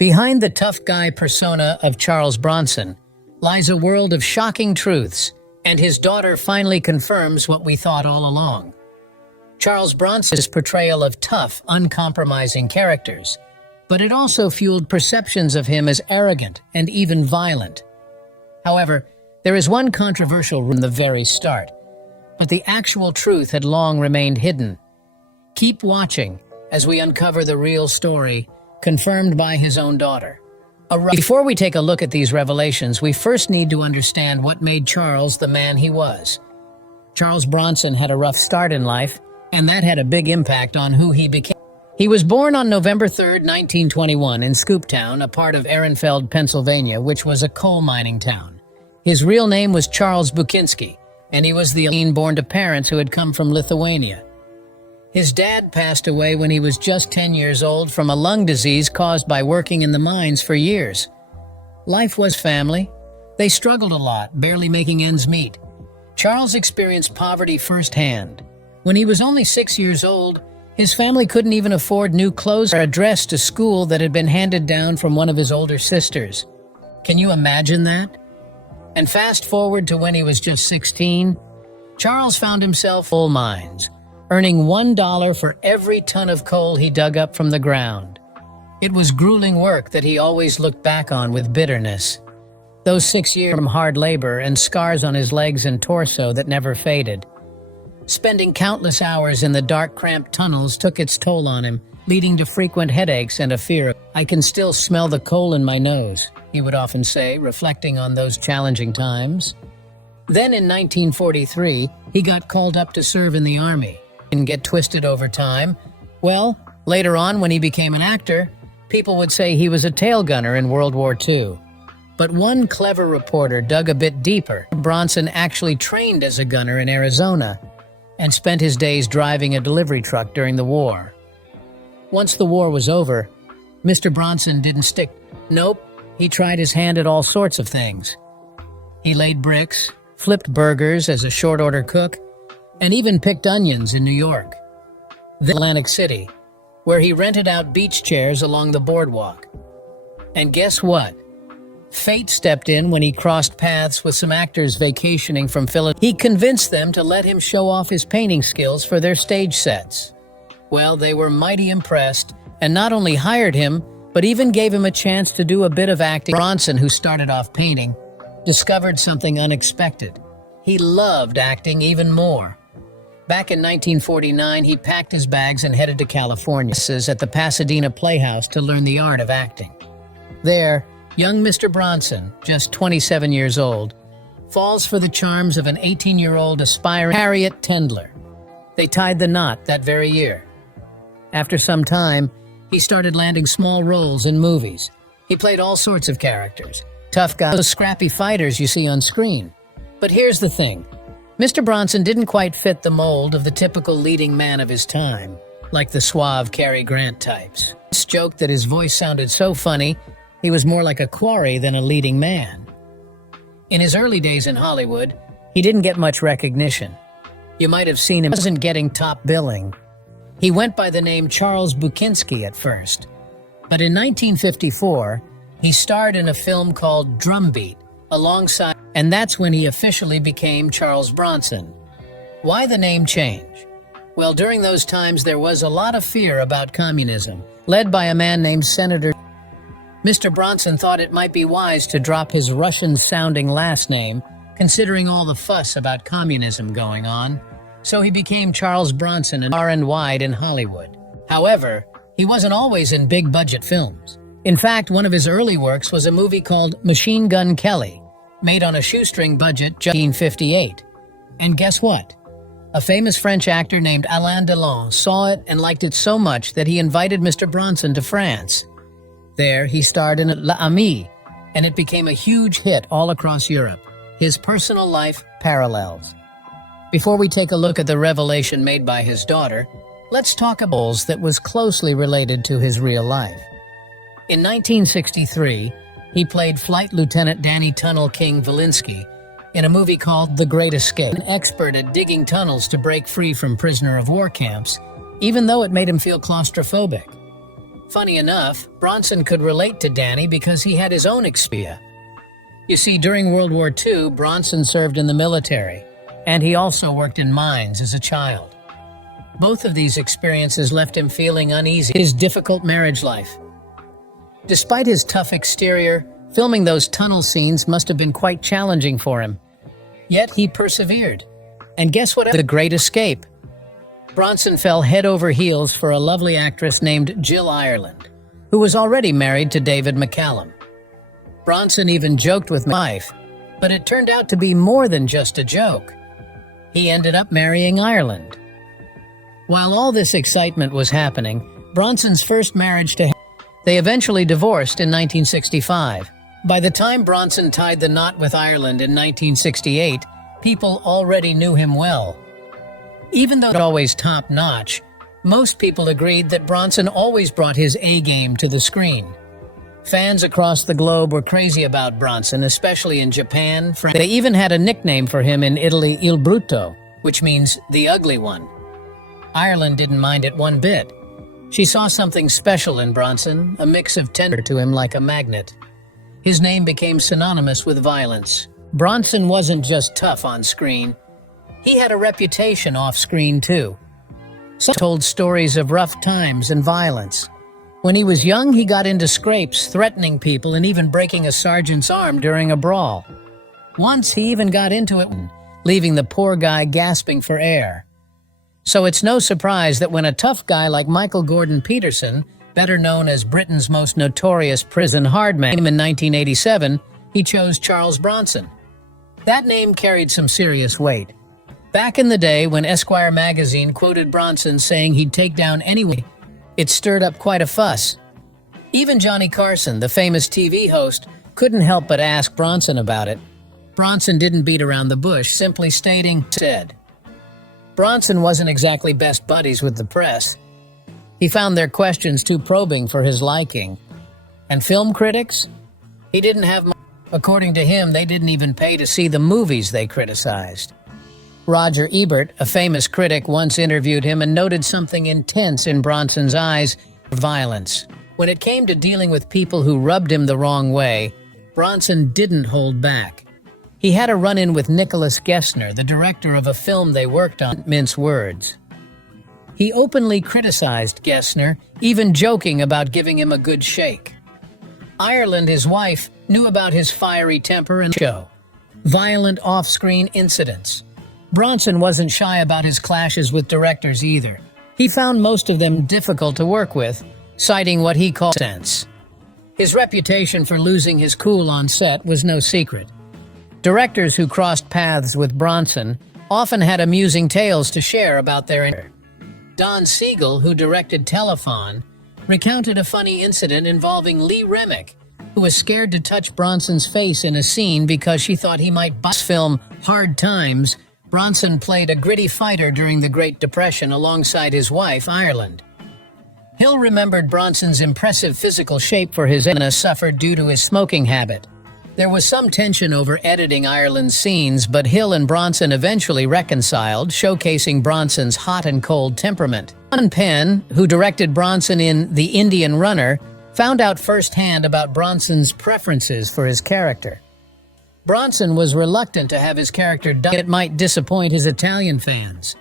Behind the tough guy persona of Charles Bronson lies a world of shocking truths, and his daughter finally confirms what we thought all along. Charles Bronson's portrayal of tough, uncompromising characters, but it also fueled perceptions of him as arrogant and even violent. However, there is one controversial from the very start, but the actual truth had long remained hidden. Keep watching as we uncover the real story, confirmed by his own daughter. Before we take a look at these revelations, we first need to understand what made Charles the man he was. Charles Bronson had a rough start in life, and that had a big impact on who he became. He was born on November 3, 1921 in Scooptown, a part of Ehrenfeld, Pennsylvania, which was a coal mining town. His real name was Charles Buchinsky, and he was born to parents who had come from Lithuania. His dad passed away when he was just 10 years old from a lung disease caused by working in the mines for years. Life was family. They struggled a lot, barely making ends meet. Charles experienced poverty firsthand. When he was only 6 years old, his family couldn't even afford new clothes or a dress to school that had been handed down from one of his older sisters. Can you imagine that? And fast forward to when he was just 16, Charles found himself in coal mines, earning $1 for every ton of coal he dug up from the ground. It was grueling work that he always looked back on with bitterness. Those 6 years of hard labor and scars on his legs and torso that never faded. Spending countless hours in the dark, cramped tunnels took its toll on him, leading to frequent headaches and a fear of, "I can still smell the coal in my nose," he would often say, reflecting on those challenging times. Then in 1943, he got called up to serve in the Army. Didn't get twisted over time. Well, later on when he became an actor, people would say he was a tail gunner in World War II. But one clever reporter dug a bit deeper. Bronson actually trained as a gunner in Arizona and spent his days driving a delivery truck during the war. Once the war was over, Mr. Bronson didn't stick. Nope, he tried his hand at all sorts of things. He laid bricks, flipped burgers as a short-order cook, and even picked onions in New York. Then Atlantic City, where he rented out beach chairs along the boardwalk. And guess what? Fate stepped in when he crossed paths with some actors vacationing from Philadelphia. He convinced them to let him show off his painting skills for their stage sets. Well, they were mighty impressed, and not only hired him, but even gave him a chance to do a bit of acting. Bronson, who started off painting, discovered something unexpected. He loved acting even more. Back in 1949, he packed his bags and headed to California at the Pasadena Playhouse to learn the art of acting. There, young Mr. Bronson, just 27 years old, falls for the charms of an 18-year-old aspiring Harriet Tendler. They tied the knot that very year. After some time, he started landing small roles in movies. He played all sorts of characters, tough guys, those scrappy fighters you see on screen. But here's the thing. Mr. Bronson didn't quite fit the mold of the typical leading man of his time, like the suave Cary Grant types. He joked that his voice sounded so funny, he was more like a quarry than a leading man. In his early days in Hollywood, he didn't get much recognition. You might have seen him wasn't getting top billing. He went by the name Charles Buchinsky at first. But in 1954, he starred in a film called Drumbeat, alongside, and that's when he officially became Charles Bronson. Why the name change? Well, during those times there was a lot of fear about communism, led by a man named Senator. Mr. Bronson thought it might be wise to drop his Russian-sounding last name, considering all the fuss about communism going on. So he became Charles Bronson far and wide in Hollywood. However, he wasn't always in big-budget films. In fact, one of his early works was a movie called Machine Gun Kelly, made on a shoestring budget in 1958. And guess what? A famous French actor named Alain Delon saw it and liked it so much that he invited Mr. Bronson to France. There, he starred in L'Ami, and it became a huge hit all across Europe. His personal life parallels. Before we take a look at the revelation made by his daughter, let's talk about roles that was closely related to his real life. In 1963, he played Flight Lieutenant Danny Tunnel King Valinsky in a movie called The Great Escape. An expert at digging tunnels to break free from prisoner of war camps, even though it made him feel claustrophobic. Funny enough, Bronson could relate to Danny because he had his own experience. You see, during World War II, Bronson served in the military, and he also worked in mines as a child. Both of these experiences left him feeling uneasy in his difficult marriage life. Despite his tough exterior, filming those tunnel scenes must have been quite challenging for him. Yet he persevered. And guess what? The great escape. Bronson fell head over heels for a lovely actress named Jill Ireland, who was already married to David McCallum. Bronson even joked with my wife, but it turned out to be more than just a joke. He ended up marrying Ireland. While all this excitement was happening, Bronson's first marriage to they eventually divorced in 1965. By the time Bronson tied the knot with Ireland in 1968, people already knew him well. Even though not always top-notch, most people agreed that Bronson always brought his A-game to the screen. Fans across the globe were crazy about Bronson, especially in Japan, France. They even had a nickname for him in Italy, Il Brutto, which means the ugly one. Ireland didn't mind it one bit. She saw something special in Bronson, a mix of tender to him like a magnet. His name became synonymous with violence. Bronson wasn't just tough on screen. He had a reputation off-screen, too. Some told stories of rough times and violence. When he was young, he got into scrapes, threatening people and even breaking a sergeant's arm during a brawl. Once, he even got into it, leaving the poor guy gasping for air. So it's no surprise that when a tough guy like Michael Gordon Peterson, better known as Britain's most notorious prison hardman, in 1987, he chose Charles Bronson. That name carried some serious weight. Back in the day when Esquire magazine quoted Bronson saying he'd take down anyone, it stirred up quite a fuss. Even Johnny Carson, the famous TV host, couldn't help but ask Bronson about it. Bronson didn't beat around the bush, simply stating, said. Bronson wasn't exactly best buddies with the press. He found their questions too probing for his liking. And film critics? He didn't have much. According to him, they didn't even pay to see the movies they criticized. Roger Ebert, a famous critic, once interviewed him and noted something intense in Bronson's eyes: violence. When it came to dealing with people who rubbed him the wrong way, Bronson didn't hold back. He had a run-in with Nicholas Gessner, the director of a film they worked on, mince words. He openly criticized Gessner, even joking about giving him a good shake. Ireland, his wife, knew about his fiery temper and violent off-screen incidents. Bronson wasn't shy about his clashes with directors either. He found most of them difficult to work with, citing what he called sense. His reputation for losing his cool on set was no secret. Directors who crossed paths with Bronson often had amusing tales to share about their Don Siegel, who directed Telephone, recounted a funny incident involving Lee Remick, who was scared to touch Bronson's face in a scene because she thought he might bust film Hard Times. Bronson played a gritty fighter during the Great Depression alongside his wife, Ireland. Hill remembered Bronson's impressive physical shape for his illness suffered due to his smoking habit. There was some tension over editing Ireland's scenes, but Hill and Bronson eventually reconciled, showcasing Bronson's hot and cold temperament. John Penn, who directed Bronson in The Indian Runner, found out firsthand about Bronson's preferences for his character. Bronson was reluctant to have his character die. It might disappoint his Italian fans.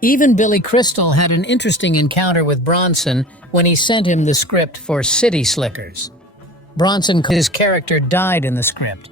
Even Billy Crystal had an interesting encounter with Bronson when he sent him the script for City Slickers. His character died in the script.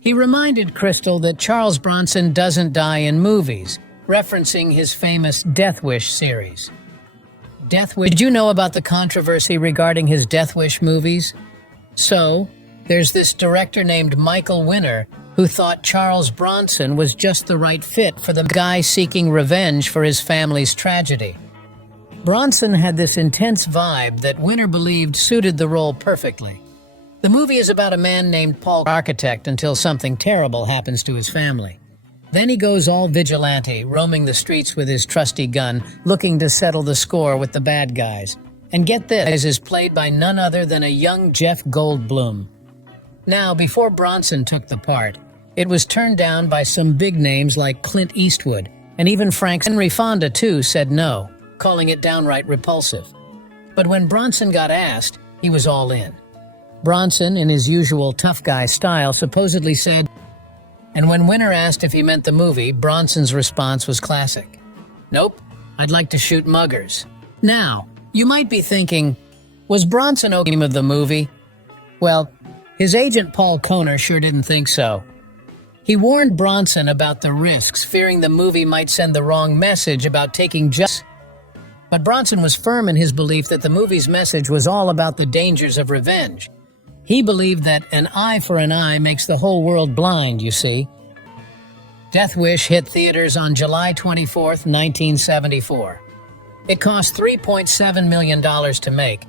He reminded Crystal that Charles Bronson doesn't die in movies, referencing his famous Death Wish series. Did you know about the controversy regarding his Death Wish movies? So, there's this director named Michael Winner who thought Charles Bronson was just the right fit for the guy seeking revenge for his family's tragedy. Bronson had this intense vibe that Winner believed suited the role perfectly. The movie is about a man named Paul, architect, until something terrible happens to his family. Then he goes all vigilante, roaming the streets with his trusty gun, looking to settle the score with the bad guys. And get this, is played by none other than a young Jeff Goldblum. Now, before Bronson took the part, it was turned down by some big names like Clint Eastwood, and even Henry Fonda too said no, calling it downright repulsive. But when Bronson got asked, he was all in. Bronson, in his usual tough guy style, supposedly said, and when Winner asked if he meant the movie, Bronson's response was classic. Nope, I'd like to shoot muggers. Now, you might be thinking, was Bronson okay of the movie? Well, his agent Paul Kohner sure didn't think so. He warned Bronson about the risks, fearing the movie might send the wrong message about taking justice. But Bronson was firm in his belief that the movie's message was all about the dangers of revenge. He believed that an eye for an eye makes the whole world blind, you see. Death Wish hit theaters on July 24, 1974. It cost $3.7 million to make,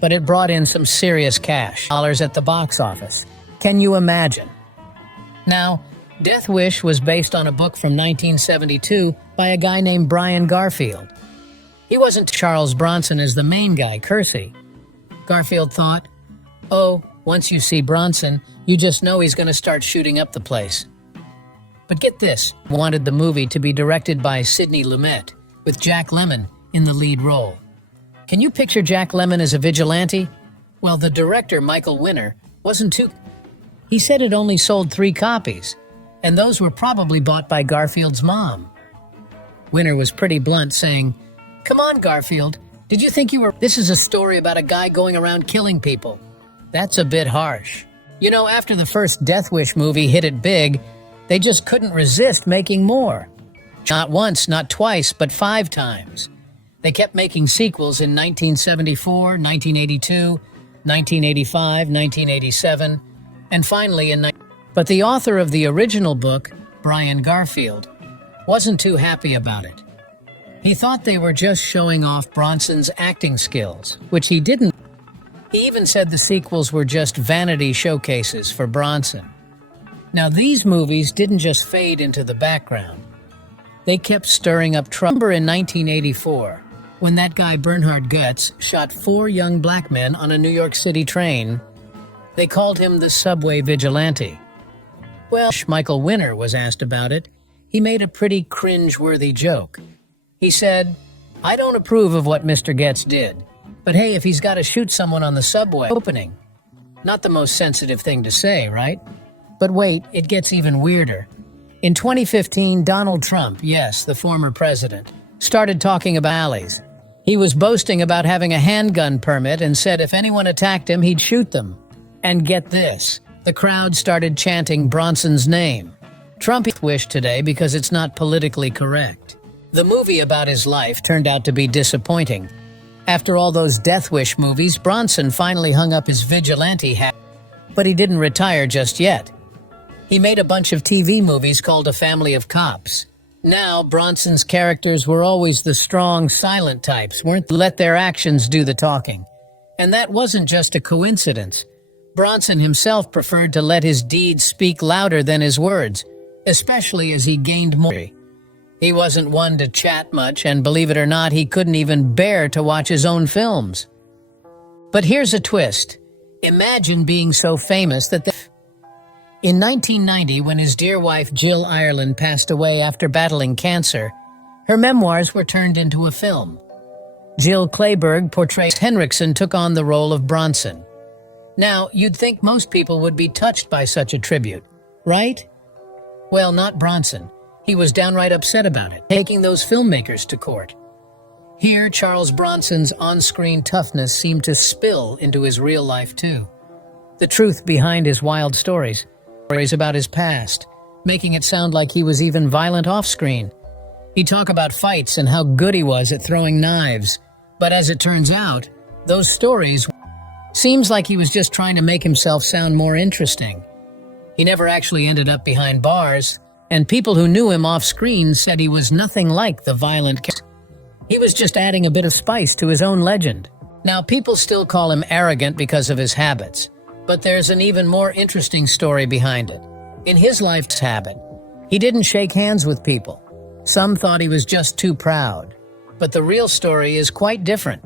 but it brought in some serious cash at the box office. Can you imagine? Now, Death Wish was based on a book from 1972 by a guy named Brian Garfield. He wasn't Charles Bronson as the main guy, Kersey. Garfield thought, oh, once you see Bronson, you just know he's going to start shooting up the place. But get this, wanted the movie to be directed by Sidney Lumet, with Jack Lemmon in the lead role. Can you picture Jack Lemmon as a vigilante? Well, the director, Michael Winner, wasn't too... He said it only sold 3 copies, and those were probably bought by Garfield's mom. Winner was pretty blunt, saying, "Come on, Garfield, did you think you were... This is a story about a guy going around killing people. That's a bit harsh." You know, after the first Death Wish movie hit it big, they just couldn't resist making more. Not once, not twice, but 5 times. They kept making sequels in 1974, 1982, 1985, 1987, and finally in... But the author of the original book, Brian Garfield, wasn't too happy about it. He thought they were just showing off Bronson's acting skills, which he didn't. He even said the sequels were just vanity showcases for Bronson. Now, these movies didn't just fade into the background. They kept stirring up trouble. In 1984, when that guy Bernhard Goetz shot 4 young black men on a New York City train, they called him the subway vigilante. Well, Michael Winner was asked about it. He made a pretty cringe-worthy joke. He said, "I don't approve of what Mr. Goetz did, but hey, if he's got to shoot someone on the subway opening." Not the most sensitive thing to say, right? But wait, it gets even weirder. In 2015, Donald Trump, yes, the former president, started talking about alleys. He was boasting about having a handgun permit and said if anyone attacked him, he'd shoot them. And get this, the crowd started chanting Bronson's name. Trump wished today because it's not politically correct. The movie about his life turned out to be disappointing. After all those Death Wish movies, Bronson finally hung up his vigilante hat, but he didn't retire just yet. He made a bunch of TV movies called A Family of Cops. Now, Bronson's characters were always the strong, silent types, weren't they? Let their actions do the talking. And that wasn't just a coincidence. Bronson himself preferred to let his deeds speak louder than his words, especially as he gained more. He wasn't one to chat much, and believe it or not, he couldn't even bear to watch his own films. But here's a twist. Imagine being so famous that in 1990, when his dear wife Jill Ireland passed away after battling cancer, her memoirs were turned into a film. Jill Clayburgh portrayed Henriksen took on the role of Bronson. Now, you'd think most people would be touched by such a tribute, right? Well, not Bronson. He was downright upset about it, taking those filmmakers to court. Here, Charles Bronson's on-screen toughness seemed to spill into his real life, too. The truth behind his wild stories about his past, making it sound like he was even violent off-screen. He'd talk about fights and how good he was at throwing knives, but as it turns out, those stories seems like he was just trying to make himself sound more interesting. He never actually ended up behind bars, and people who knew him off-screen said he was nothing like the violent character. He was just adding a bit of spice to his own legend. Now, people still call him arrogant because of his habits, but there's an even more interesting story behind it. In his life's habit, he didn't shake hands with people. Some thought he was just too proud, but the real story is quite different.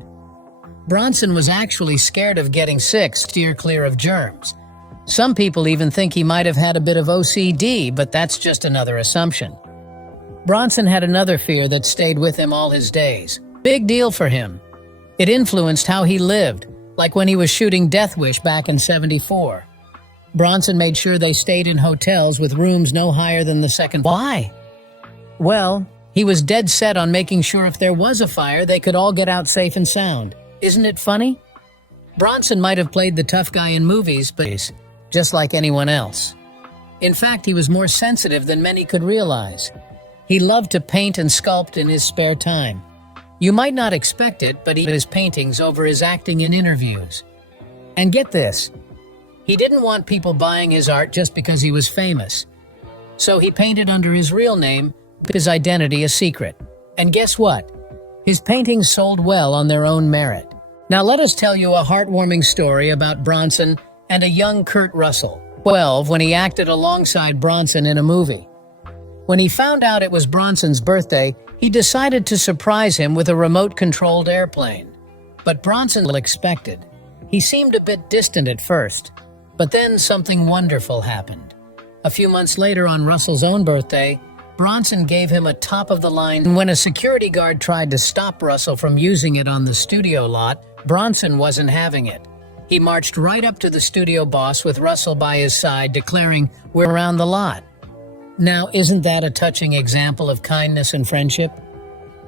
Bronson was actually scared of getting sick, steer clear of germs. Some people even think he might have had a bit of OCD, but that's just another assumption. Bronson had another fear that stayed with him all his days. Big deal for him. It influenced how he lived, like when he was shooting Death Wish back in '74. Bronson made sure they stayed in hotels with rooms no higher than the second. Why? Well, he was dead set on making sure if there was a fire, they could all get out safe and sound. Isn't it funny? Bronson might have played the tough guy in movies, but he's just like anyone else. In fact, he was more sensitive than many could realize. He loved to paint and sculpt in his spare time. You might not expect it, but he did his paintings over his acting in interviews. And get this, he didn't want people buying his art just because he was famous. So he painted under his real name, his identity a secret. And guess what? His paintings sold well on their own merit. Now let us tell you a heartwarming story about Bronson and a young Kurt Russell, 12, when he acted alongside Bronson in a movie. When he found out it was Bronson's birthday, he decided to surprise him with a remote-controlled airplane. But Bronson expected. He seemed a bit distant at first, but then something wonderful happened. A few months later, on Russell's own birthday, Bronson gave him a top-of-the-line. When a security guard tried to stop Russell from using it on the studio lot, Bronson wasn't having it. He marched right up to the studio boss with Russell by his side, declaring, "We're around the lot." Now, isn't that a touching example of kindness and friendship?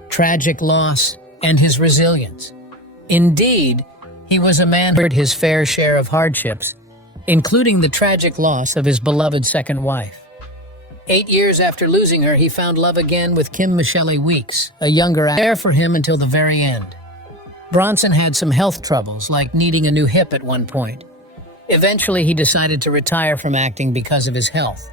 Tragic loss and his resilience. Indeed, he was a man who had his fair share of hardships, including the tragic loss of his beloved second wife. 8 years after losing her, he found love again with Kim Michelle Weeks, a younger actor, there for him until the very end. Bronson had some health troubles, like needing a new hip at one point. Eventually, he decided to retire from acting because of his health.